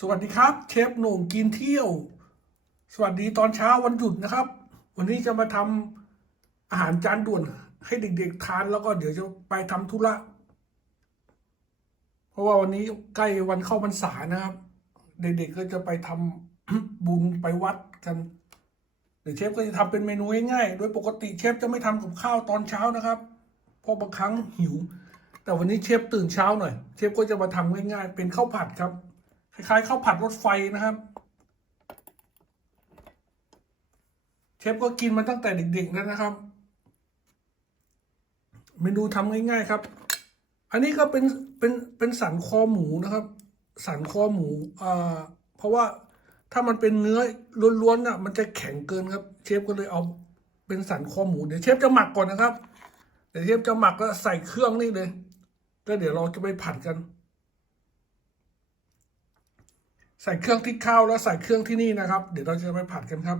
สวัสดีครับ เชฟโหน่งกินเที่ยว สวัสดีตอนเช้าวันหยุดนะครับ วันนี้จะมาทำอาหารจานด่วนให้เด็กๆทานแล้วก็เดี๋ยวจะไปทำธุระเพราะว่าวันนี้ใกล้วันเข้าพรรษานะครับ เด็กๆก็จะไปทำบุญไปวัดกันเดี๋ยวเชฟก็จะทำเป็นเมนูง่ายๆโดยปกติเชฟจะไม่ทำกับข้าวตอนเช้านะครับเพราะบางครั้งหิว แต่วันนี้เชฟตื่นเช้าหน่อย เชฟก็จะมาทำง่ายๆ เป็นข้าวผัดครับ คล้ายๆข้าวผัดรถไฟนะครับ เชฟก็กินมาตั้งแต่เด็กๆแล้วนะครับ เมนูทำง่ายๆครับ อันนี้ก็เป็นเป็นเป็นสันคอหมูนะครับ สันคอหมูอ่าเพราะว่าถ้ามันเป็นเนื้อล้วนๆน่ะ มันจะแข็งเกินครับ เชฟก็เลยเอาเป็นสันคอหมูเดี๋ยวเชฟจะหมักก่อนนะครับ เดี๋ยวเชฟจะหมักแล้วใส่เครื่องนี่เลยแล้วเดี๋ยวเราจะไปผัดกัน ใส่เครื่องที่ข้าวแล้วใส่เครื่องที่นี่นะครับ เดี๋ยวเราจะไปผัดกันครับ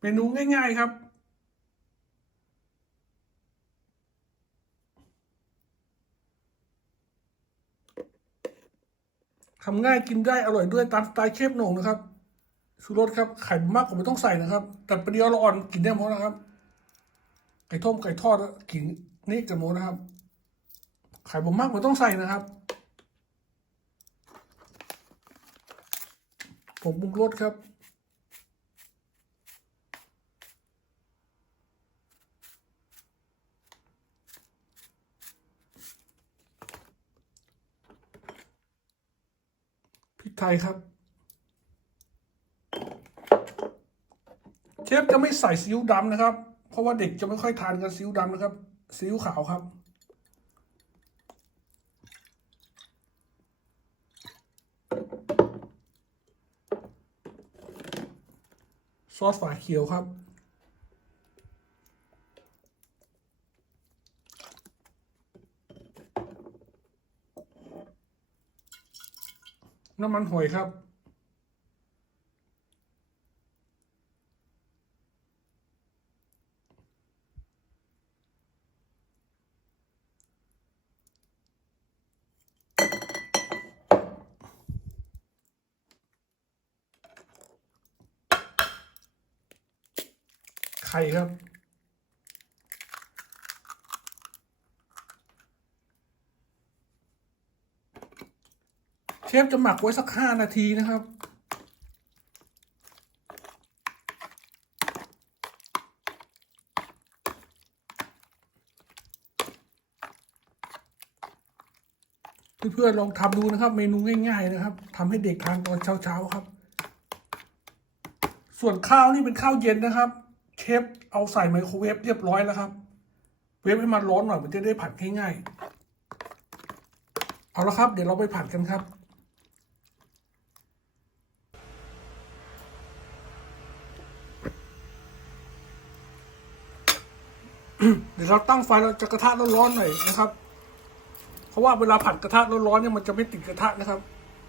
เมนูง่าย ๆครับทำง่ายกินได้อร่อยด้วยตามสไตล์เชฟหนงนะครับชูรสครับไข่มากกว่าไม่ต้องใส่นะครับ แต่ประเดี๋ยวเราอ่อนกินได้หมดนะครับ ไก่ต้มไก่ทอดกินนี่กันหมดนะครับ ไข่บ่มากไม่ต้องใส่นะครับ ผมปรุงรสครับ พริกไทยครับ เชฟจะไม่ใส่ซีอิ๊วดำนะครับ เพราะว่าเด็กจะไม่ค่อยทานกันซีอิ๊วดำนะครับซีอิ๊วขาวครับ ซอสฝาเขียวครับ น้ำมันหอยครับ ไข่ครับ เชฟจะหมักไว้สักห้านาทีนะครับเพื่อนๆลองทำดูนะครับ เมนูง่ายๆนะครับทำให้เด็กทานตอนเช้าๆครับ ส่วนข้าวนี่เป็นข้าวเย็นนะครับ เชฟเอาใส่ไมโครเวฟเรียบร้อยแล้วครับ เวฟให้มันร้อนหน่อยมันจะได้ผัดง่ายๆ เอาละครับ เดี๋ยวเราไปผัดกันครับเดี๋ยวเราตั้งไฟเราจะกระทะร้อนๆหน่อยนะครับ เพราะว่าเวลาผัดกระทะร้อนๆเนี่ยมันจะไม่ติดกระทะนะครับ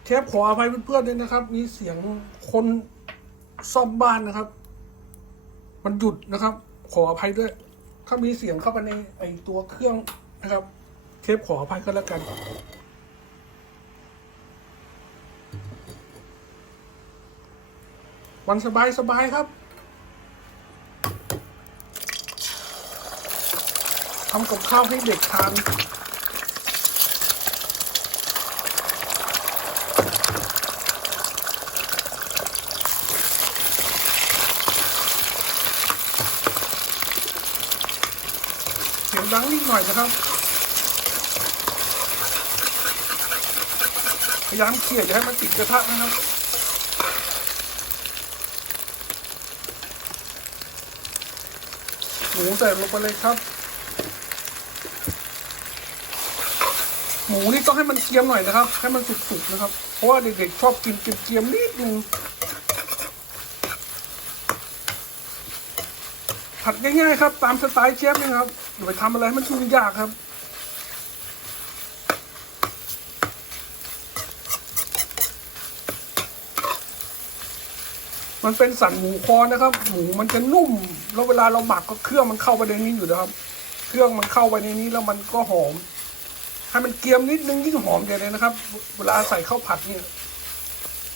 เชฟขออภัยเพื่อนๆด้วยนะครับ มีเสียงคนซ่อมบ้านนะครับ มันหยุดนะครับ ขออภัยด้วย ถ้ามีเสียงเข้าไปในไอตัวเครื่องนะครับเชฟขออภัยก็แล้วกัน วันสบายสบายๆครับทำกับข้าวให้เด็กทาน เสียงดังนิด หน่อยนะครับ พยายามเขี่ยอย่าให้มันติดกระทะนะครับหมูใส่ลงไปเลยครับ หมูนี่ต้องให้มันเกียมหน่อยนะครับ ให้มันสุกๆนะครับ เพราะว่าเด็กๆชอบกินเกียมๆนิดนึง ผัดง่ายๆครับ ตามสไตล์เชฟนี่ครับอย่าไปทำอะไรให้มันยุ่งยากครับ มันเป็นสันหมูคอนะครับ หมูมันจะนุ่ม แล้วเวลาเราหมักก็เครื่องมันเข้าไปในนี้อยู่นะครับ เครื่องมันเข้าไปในนี้แล้วมันก็หอม ให้มันเกรียมนิดนึงยิ่งหอมใหญ่เลยนะครับ เวลาใส่ข้าวผัดเนี่ย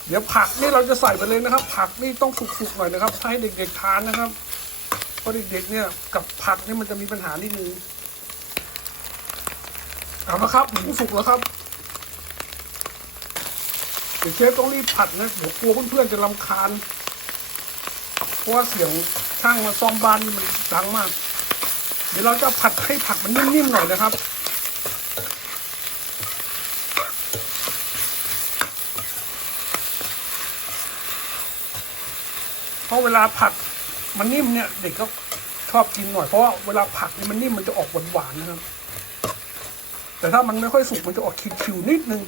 เดี๋ยวผักนี่เราจะใส่ไปเลยนะครับ ผักนี่ต้องสุกๆหน่อยนะครับให้เด็กๆทานนะครับ ราะเด็กๆเนี่ยกับผักนี่มันจะมีปัญหานิดนึงเอาละครับหมูสุกแล้วครับเดี๋ยวเชฟต้องรีบผัดนะเดี๋ยวกลัวเพื่อนๆจะรำคาญเพราะว่าเสียงช่างมาซ่อมบ้านนี่มันดังมาก เดี๋ยวเราจะผัดให้ผักมันนิ่มๆหน่อยนะครับเพราะเวลาผัด มันนิ่มเนี่ยเด็กก็ชอบกินหน่อยเพราะว่าเวลาผัดนี่มันนิ่มมันจะออกหวานๆนะครับ แต่ถ้ามันไม่ค่อยสุกมันจะออกคิวๆนิดนึง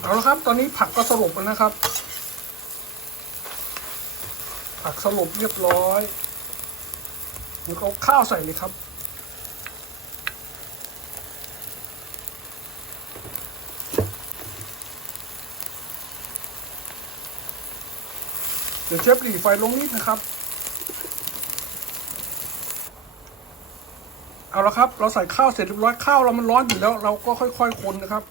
เอาละครับ ตอนนี้ผักก็สลบแล้วนะครับ ผักสลบเรียบร้อยแล้วก็เอาข้าวใส่เลยครับ เดี๋ยวเชฟหลีไฟลงนิดนะครับ เอาละครับ เราใส่ข้าวเสร็จเรียบร้อยข้าวเรามันร้อนอยู่แล้ว เราก็ค่อยๆคนนะครับ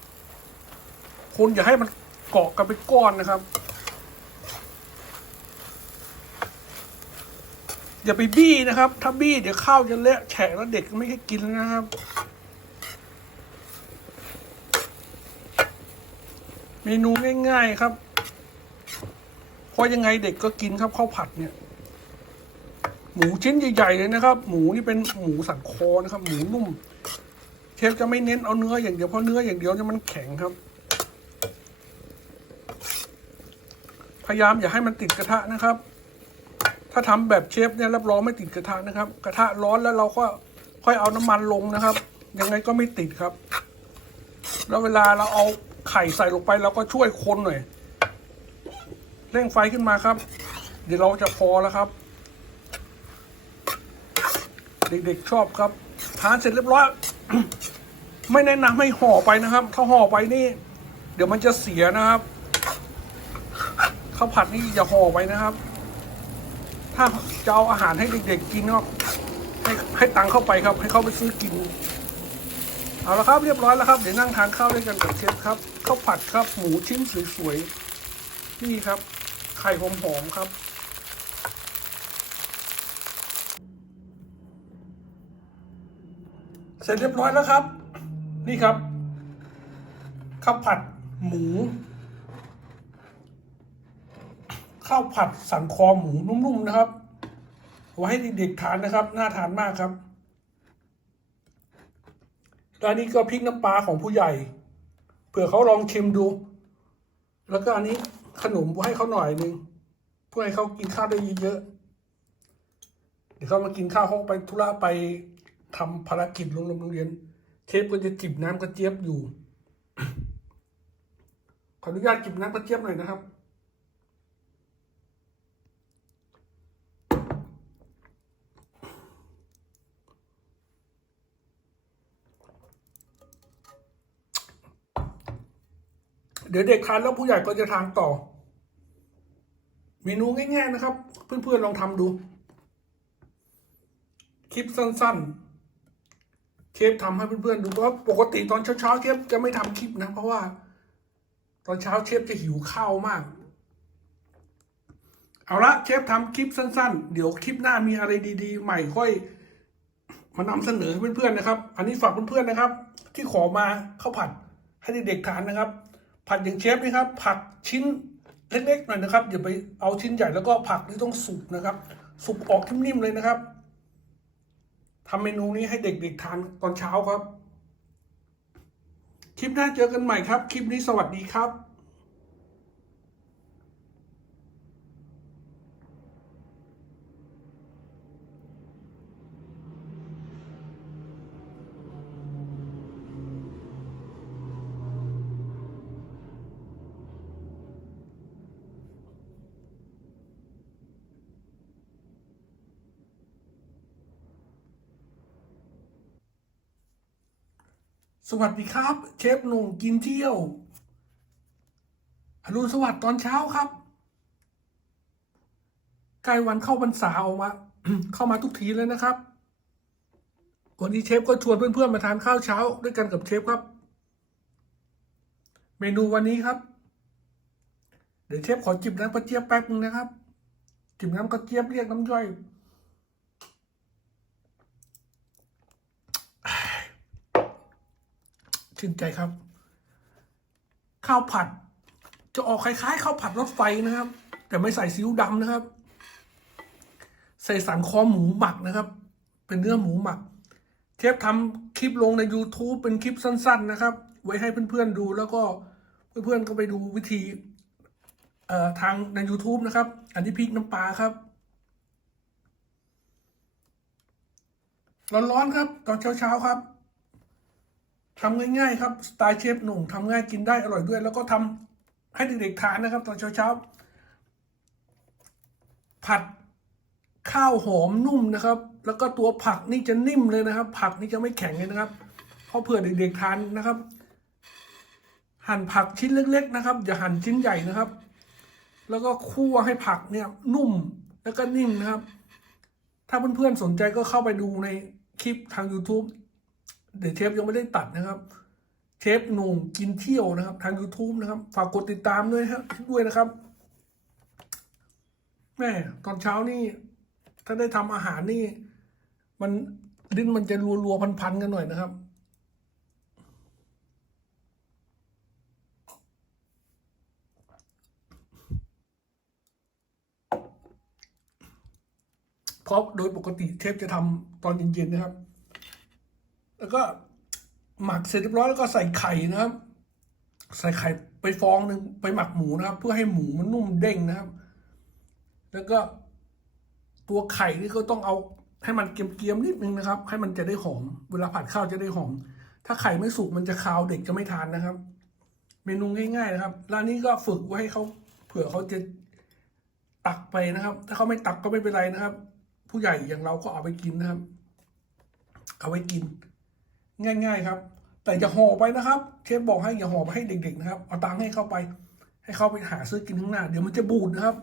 คนอย่าให้มันเกาะกันเป็นก้อนนะครับ อย่าไปบี้นะครับ ถ้าบี้เดี๋ยวข้าวจะเละแฉะแล้วเด็กไม่ให้กินนะครับเมนูง่าย ๆ ครับ เพราะยังไงเด็กก็กินครับข้าวผัดเนี่ย หมูชิ้นใหญ่ๆเลยนะครับ หมูนี่เป็นหมูสันคอนะครับ หมูนุ่ม เชฟจะไม่เน้นเอาเนื้ออย่างเดียวเพราะเนื้ออย่างเดียวเนี่ยมันแข็งครับ พยายามอย่าให้มันติดกระทะนะครับ ถ้าทำแบบเชฟเนี่ยรับรองไม่ติดกระทะนะครับ กระทะร้อนแล้วเราก็ค่อยเอาน้ำมันลงนะครับ ยังไงก็ไม่ติดครับ แล้วเวลาเราเอาไข่ใส่ลงไปเราก็ช่วยคนหน่อย เร่งไฟขึ้นมาครับ เดี๋ยวเราจะพอแล้วครับ เด็กๆชอบครับทานเสร็จเรียบร้อย ไม่แนะนำให้ห่อไปนะครับ ถ้าห่อไปนี่ เดี๋ยวมันจะเสียนะครับข้าวผัดนี่อย่าห่อไปนะครับ ถ้าจะเอาอาหารให้เด็ก ๆ กินก็ให้ให้ตังค์เข้าไปครับ ให้เขาไปซื้อกิน เอาละครับเรียบร้อยแล้วครับ เดี๋ยวนั่งทานข้าวด้วยกันกับเชฟครับข้าวผัดครับ หมูชิ้นสวยๆนี่ครับ ไข่หอมๆครับ เสร็จเรียบร้อยแล้วครับ นี่ครับข้าวผัดหมูข้าวผัดสันคอหมูนุ่มๆนะครับไว้ให้เด็กๆทานนะครับ น่าทานมากครับแล้วอันนี้ก็พริกน้ำปลาของผู้ใหญ่ เผื่อเขาลองชิมดู แล้วก็อันนี้ ขนมให้เขาหน่อยหนึงเพื่อให้เขากินข้าวได้เยอะๆเดี๋ยวเขามากินข้าวเขาไปธุระไปทำภารกิจโรงโรงเรียน เชฟก็จะจิบน้ำกระเจี๊ยบอยู่ ขออนุญาตจิบน้ำกระเจี๊ยบหน่อยนะครับเดี๋ยวเด็กทานแล้วผู้ใหญ่ก็จะทานต่อ เมนูง่ายๆนะครับ เพื่อนๆลองทำดู คลิปสั้นๆเชฟทำให้เพื่อนๆดูเพราะปกติตอนเช้าๆเชฟจะไม่ทำคลิปนะ เพราะว่า ตอนเช้าเชฟจะหิวข้าวมาก เอาละเชฟทำคลิปสั้นๆ เดี๋ยวคลิปหน้ามีอะไรดีๆ ใหม่ค่อยมานำเสนอให้เพื่อนๆนะครับ อันนี้ฝากเพื่อนๆนะครับ ที่ขอมาข้าวผัดให้เด็กๆทานนะครับ ผัดอย่างเชฟนี่ครับ ผักชิ้น เล็กๆหน่อยนะครับอย่าไปเอาชิ้นใหญ่แล้วก็ผักที่ต้องสุกนะครับ สุกออกนิ่มๆเลยนะครับทำเมนูนี้ให้เด็กๆทานตอนเช้าครับ คลิปหน้าเจอกันใหม่ครับ คลิปนี้สวัสดีครับ สวัสดีครับ เชฟหนุ่มกินเที่ยวอรุณสวัสดิ์ตอนเช้าครับใกล้วันเข้าพรรษาออกมา เข้ามาทุกทีเลยนะครับ วันนี้เชฟก็ชวนเพื่อนๆมาทานข้าวเช้า ด้วยกันกับเชฟครับ เมนูวันนี้ครับ เดี๋ยวเชฟขอจิบน้ำกระเจี๊ยบแป๊บนึงนะครับ จิบน้ำกระเจี๊ยบเรียกน้ำย่อย ชื่นใจครับ ข้าวผัด จะออกคล้ายๆข้าวผัดรถไฟนะครับ แต่ไม่ใส่ซีอิ๊วดำนะครับ ใส่สันคอหมูหมักนะครับ เป็นเนื้อหมูหมักเชฟทำคลิปลงใน YouTube เป็นคลิปสั้น ๆ นะครับ ไว้ให้เพื่อนๆดูแล้วก็เพื่อนๆก็ไปดูวิธีทางใน YouTube นะครับ อันนี้พริกน้ำปลาครับ ร้อนๆครับ ตอนเช้าๆครับ ทำง่ายๆครับสไตล์เชฟหนุ่มทำง่ายกินได้อร่อยด้วย แล้วก็ทำให้เด็กๆทานนะครับ ตอนเช้าๆผัดข้าวหอมนุ่มนะครับ แล้วก็ตัวผักนี่จะนิ่มเลยนะครับ ผักนี่จะไม่แข็งเลยนะครับ เพราะเผื่อเด็กๆทานนะครับ หั่นผักชิ้นเล็ก ๆ นะครับ อย่าหั่นชิ้นใหญ่นะครับ แล้วก็คั่วให้ผักเนี่ยนุ่มแล้วก็นิ่มนะครับ ถ้าเพื่อนๆสนใจก็เข้าไปดูในคลิปทาง YouTube เดี๋ยวเชฟยังไม่ได้ตัดนะครับ เชฟหนุ่มกินเที่ยวนะครับ ทาง YouTube นะครับ ฝากกดติดตามด้วยครับด้วยนะครับแม่ตอนเช้านี่ ถ้าได้ทำอาหารนี่ มันลิ้นมันจะรัวๆพันๆกันหน่อยนะครับเพราะโดยปกติเชฟจะทำตอนเย็นๆนะครับ แล้วก็หมักเสร็จเรียบร้อยแล้วก็ใส่ไข่นะครับ ใส่ไข่ไปฟองหนึ่งไปหมักหมูนะครับ เพื่อให้หมูมันนุ่มเด้งนะครับ แล้วก็ตัวไข่นี่ก็ต้องเอาให้มันเกรียมๆนิดนึงนะครับ ให้มันจะได้หอม เวลาผัดข้าวจะได้หอม ถ้าไข่ไม่สุกมันจะคาวเด็กจะไม่ทานนะครับ เมนูง่ายๆนะครับร้านนี้ก็ฝึกไว้ให้เขาเผื่อเขาจะตักไปนะครับ ถ้าเขาไม่ตักก็ไม่เป็นไรนะครับ ผู้ใหญ่อย่างเราก็เอาไปกินนะครับ เอาไว้กิน ง่าย ๆ ครับ แต่อย่าห่อไปนะครับ เชฟบอกให้อย่าห่อไปให้เด็ก ๆ นะครับ เอาตังค์ให้เข้าไป ให้เข้าไปหาซื้อกินข้างหน้า เดี๋ยวมันจะบูดนะครับ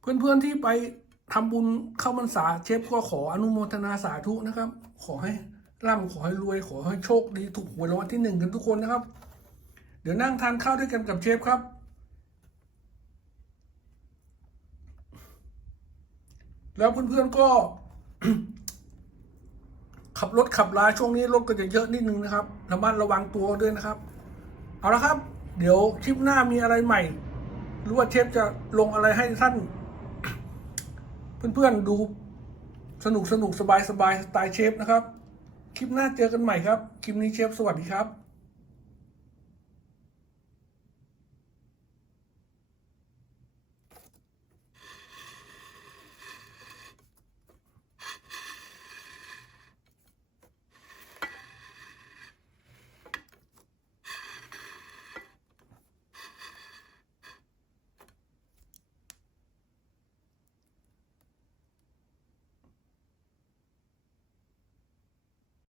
เพื่อนๆที่ไปทำบุญเข้าพรรษาเชฟก็ขออนุโมทนาสาธุนะครับ ขอให้ร่ำขอให้รวย ขอให้โชคดีถูกหวยรางวัลที่หนึ่งกันทุกคนนะครับ เดี๋ยวนั่งทานข้าวด้วยกันกับเชฟครับ แล้วเพื่อนๆก็ ขับรถขับลาช่วงนี้รถก็จะเยอะนิดนึงนะครับระมัดระวังตัวด้วยนะครับ เอาละครับ เดี๋ยวคลิปหน้ามีอะไรใหม่ หรือว่าเชฟจะลงอะไรให้ท่าน เพื่อนๆดูสนุกสนุกสบายสบายสไตล์เชฟนะครับ คลิปหน้าเจอกันใหม่ครับ คลิปนี้เชฟสวัสดีครับ